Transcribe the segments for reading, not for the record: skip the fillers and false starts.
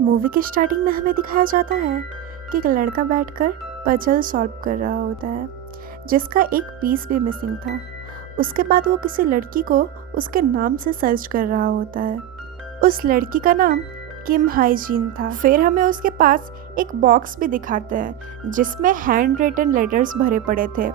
Movie के starting में हमें दिखाया जाता है कि एक लड़का बैठकर पजल सॉल्व कर रहा होता है जिसका एक पीस भी मिसिंग था। उसके बाद वो किसी लड़की को उसके नाम से सर्च कर रहा होता है। उस लड़की का नाम किम हाइजीन था। फिर हमें उसके पास एक बॉक्स भी दिखाते हैं जिसमें हैंड रिटन लेटर्स भरे पड़े थे।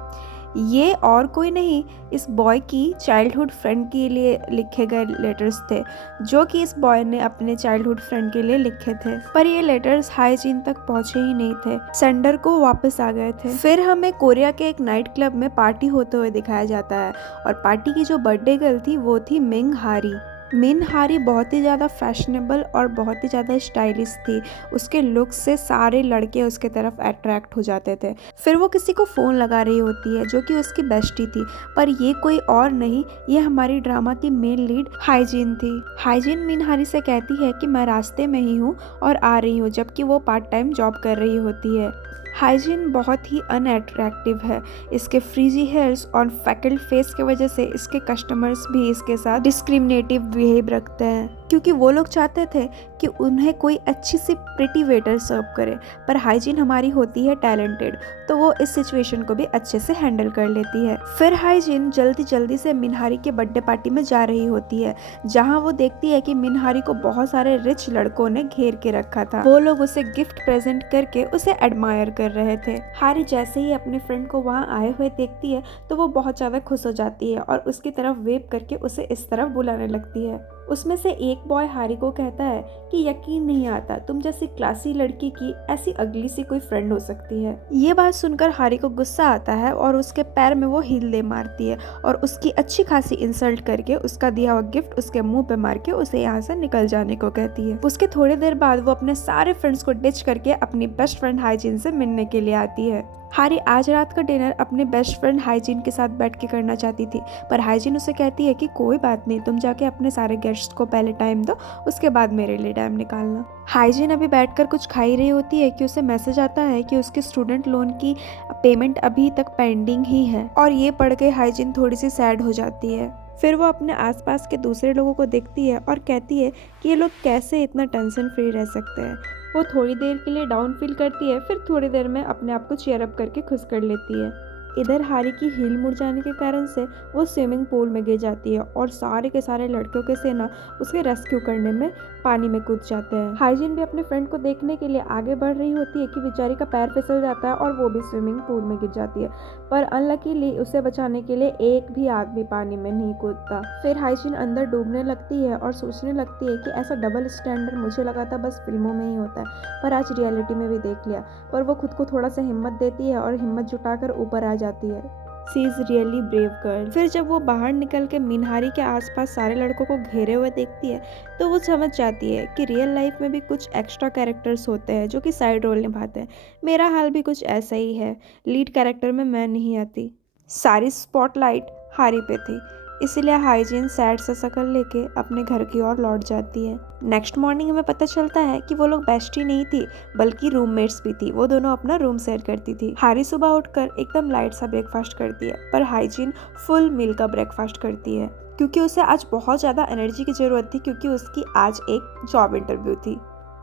ये और कोई नहीं, इस बॉय की चाइल्डहुड फ्रेंड के लिए लिखे गए लेटर्स थे जो कि इस बॉय ने अपने चाइल्डहुड फ्रेंड के लिए लिखे थे। पर ये लेटर्स हाइजीन तक पहुंचे ही नहीं थे, सेंडर को वापस आ गए थे। फिर हमें कोरिया के एक नाइट क्लब में पार्टी होते हुए दिखाया जाता है और पार्टी की जो बर्थडे गर्ल थी वो थी मिंग हारी। मिन हारी बहुत ही ज़्यादा फैशनेबल और बहुत ही ज़्यादा स्टाइलिश थी। उसके लुक से सारे लड़के उसके तरफ अट्रैक्ट हो जाते थे। फिर वो किसी को फ़ोन लगा रही होती है जो कि उसकी बेस्टी थी, पर ये कोई और नहीं, ये हमारी ड्रामा की मेन लीड हाइजीन थी। हाइजीन मिन हारी से कहती है कि मैं रास्ते में ही हूँ और आ रही हूँ, जबकि वो पार्ट टाइम जॉब कर रही होती है। हाइजीन बहुत ही अनअट्रैक्टिव है। इसके फ्रीजी हेयर्स और फैकल्ड फेस की वजह से इसके कस्टमर्स भी इसके साथ डिस्क्रिमिनेटिव बिहेव रखते हैं, क्योंकि वो लोग चाहते थे कि उन्हें कोई अच्छी सी प्रिटी वेटर सर्व करे। पर हाइजीन हमारी होती है टैलेंटेड, तो वो इस सिचुएशन को भी अच्छे से हैंडल कर लेती है। फिर हाइजीन जल्दी जल्दी से मिनहारी के बर्थडे पार्टी में जा रही होती है, जहाँ वो देखती है कि मिनहारी को बहुत सारे रिच लड़कों ने घेर के रखा था। वो लोग उसे गिफ्ट प्रेजेंट करके उसे एडमायर कर रहे थे। हारी जैसे ही अपने फ्रेंड को वहाँ आए हुए देखती है तो वो बहुत ज़्यादा खुश हो जाती है और उसकी तरफ वेव करके उसे इस तरफ बुलाने लगती है। उसमें से एक बॉय हारी को कहता है कि यकीन नहीं आता तुम जैसी क्लासी लड़की की ऐसी अगली सी कोई फ्रेंड हो सकती है। ये बात सुनकर हारी को गुस्सा आता है और उसके पैर में वो हील दे मारती है और उसकी अच्छी खासी इंसल्ट करके उसका दिया हुआ गिफ्ट उसके मुंह पे मार के उसे यहाँ से निकल जाने को कहती है। उसके थोड़ी देर बाद वो अपने सारे फ्रेंड्स को डिच करके अपनी बेस्ट फ्रेंड हाइजीन से मिलने के लिए आती है। हारी आज रात का डिनर अपने बेस्ट फ्रेंड हाइजीन के साथ बैठ के करना चाहती थी, पर हाइजीन उसे कहती है कि कोई बात नहीं, तुम जाके अपने सारे गेस्ट्स को पहले टाइम दो, उसके बाद मेरे लिए टाइम निकालना। हाइजीन अभी बैठकर कुछ खा ही रही होती है कि उसे मैसेज आता है कि उसके स्टूडेंट लोन की पेमेंट अभी तक पेंडिंग ही है, और ये पढ़ के हाइजीन थोड़ी सी सैड हो जाती है। फिर वो अपने आसपास के दूसरे लोगों को देखती है और कहती है कि ये लोग कैसे इतना टेंशन फ्री रह सकते हैं। वो थोड़ी देर के लिए डाउन फील करती है, फिर थोड़ी देर में अपने आप को चीयर अप करके खुश कर लेती है। इधर हारी की हील मुड़ जाने के कारण से वो स्विमिंग पूल में गिर जाती है और सारे के सारे लड़कों के सेना उसके रेस्क्यू करने में पानी में कूद जाते हैं। हाइजीन भी अपने फ्रेंड को देखने के लिए आगे बढ़ रही होती है कि बेचारी का पैर फिसल जाता है और वो भी स्विमिंग पूल में गिर जाती है, पर अनलकीली उसे बचाने के लिए एक भी आदमी पानी में नहीं कूदता। फिर हाइजीन अंदर डूबने लगती है और सोचने लगती है कि ऐसा डबल स्टैंडर्ड मुझे लगा था बस फिल्मों में ही होता है, पर आज रियलिटी में भी देख लिया। पर वो खुद को थोड़ा सा हिम्मत देती है और हिम्मत जुटाकर ऊपर आ जाती है। She is really brave girl. फिर जब वो बाहर निकल के मिनहारी के आसपास सारे लड़कों को घेरे हुए देखती है तो वो समझ जाती है कि रियल लाइफ में भी कुछ एक्स्ट्रा कैरेक्टर्स होते हैं जो कि साइड रोल निभाते हैं। मेरा हाल भी कुछ ऐसा ही है, लीड कैरेक्टर में मैं नहीं आती। सारी स्पॉटलाइट हारी पे थी, इसलिए हाइजीन सैड सा शक्ल लेके अपने घर की ओर लौट जाती है। नेक्स्ट मॉर्निंग में पता चलता है कि वो लोग बेस्टी नहीं थी बल्कि रूममेट्स भी थी। वो दोनों अपना रूम शेयर करती थी। हारी सुबह उठकर एकदम लाइट सा ब्रेकफास्ट करती है, पर हाइजीन फुल मील का ब्रेकफास्ट करती है क्योंकि उसे आज बहुत ज़्यादा एनर्जी की ज़रूरत थी, क्योंकि उसकी आज एक जॉब इंटरव्यू थी।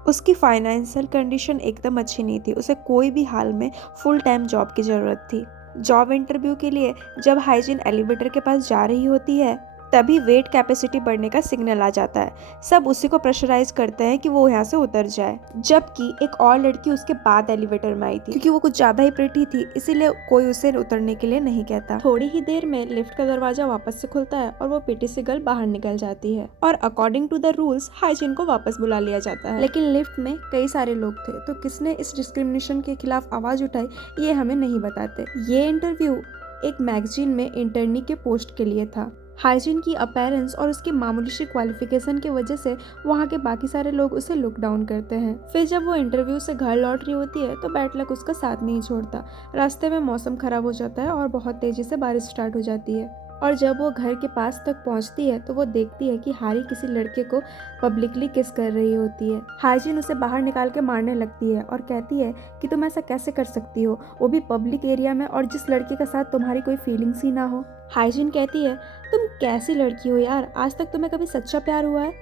उसकी फाइनेंशियल कंडीशन एकदम अच्छी नहीं थी, उसे कोई भी हाल में फुल टाइम जॉब की ज़रूरत थी। जॉब इंटरव्यू के लिए जब हाइजीन एलिवेटर के पास जा रही होती है तभी वेट कैपेसिटी बढ़ने का सिग्नल आ जाता है। सब उसी को प्रेशराइज करते हैं कि वो यहाँ से उतर जाए, जबकि एक और लड़की उसके बाद एलिवेटर में आई थी। क्योंकि वो कुछ ज़्यादा ही प्रिटी थी इसीलिए कोई उसे उतरने के लिए नहीं कहता। थोड़ी ही देर में लिफ्ट का दरवाजा वापस से खुलता है और वो पिटी सी गर्ल बाहर निकल जाती है और अकॉर्डिंग टू द रूल्स हाइजीन को वापस बुला लिया जाता है। लेकिन लिफ्ट में कई सारे लोग थे, तो किसने इस डिस्क्रिमिनेशन के खिलाफ आवाज उठाई ये हमें नहीं बताते। ये इंटरव्यू एक मैगजीन में इंटर्नी के पोस्ट के लिए था। हाइजीन की अपीयरेंस और उसकी मामूली सी क्वालिफिकेशन की वजह से वहाँ के बाकी सारे लोग उसे लुक डाउन करते हैं। फिर जब वो इंटरव्यू से घर लौट रही होती है तो बैड लक उसका साथ नहीं छोड़ता। रास्ते में मौसम खराब हो जाता है और बहुत तेजी से बारिश स्टार्ट हो जाती है, और जब वो घर के पास तक पहुंचती है तो वो देखती है कि हारी किसी लड़के को पब्लिकली किस कर रही होती है। हाइजीन उसे बाहर निकाल के मारने लगती है और कहती है कि तुम ऐसा कैसे कर सकती हो, वो भी पब्लिक एरिया में, और जिस लड़के के साथ तुम्हारी कोई फीलिंग्स ही ना हो। हाइजीन कहती है तुम कैसी लड़की हो यार, आज तक तुम्हें कभी सच्चा प्यार हुआ है?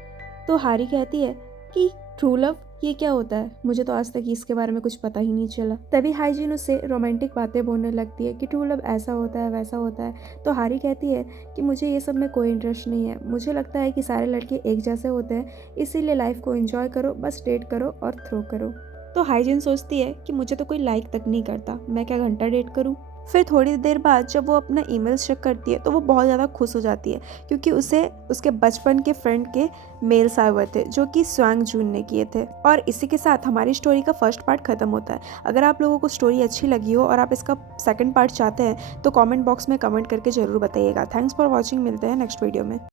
तो हारी कहती है कि ट्रू लव ये क्या होता है, मुझे तो आज तक इसके बारे में कुछ पता ही नहीं चला। तभी हाइजिन उससे रोमांटिक बातें बोलने लगती है कि ट्रू लव ऐसा होता है वैसा होता है। तो हारी कहती है कि मुझे ये सब में कोई इंटरेस्ट नहीं है, मुझे लगता है कि सारे लड़के एक जैसे होते हैं, इसीलिए लाइफ को एंजॉय करो, बस डेट करो और थ्रो करो। तो हाइजिन सोचती है कि मुझे तो कोई लाइक तक नहीं करता, मैं क्या घंटा डेट करूँ। फिर थोड़ी देर बाद जब वो अपना ईमेल्स चेक करती है तो वो बहुत ज़्यादा खुश हो जाती है, क्योंकि उसे उसके बचपन के फ्रेंड के मेल्स आए हुए थे जो कि स्वांग जून ने किए थे। और इसी के साथ हमारी स्टोरी का फर्स्ट पार्ट खत्म होता है। अगर आप लोगों को स्टोरी अच्छी लगी हो और आप इसका सेकंड पार्ट चाहते हैं तो कमेंट बॉक्स में कमेंट करके ज़रूर बताइएगा। थैंक्स फॉर वॉचिंग, मिलते हैं नेक्स्ट वीडियो में।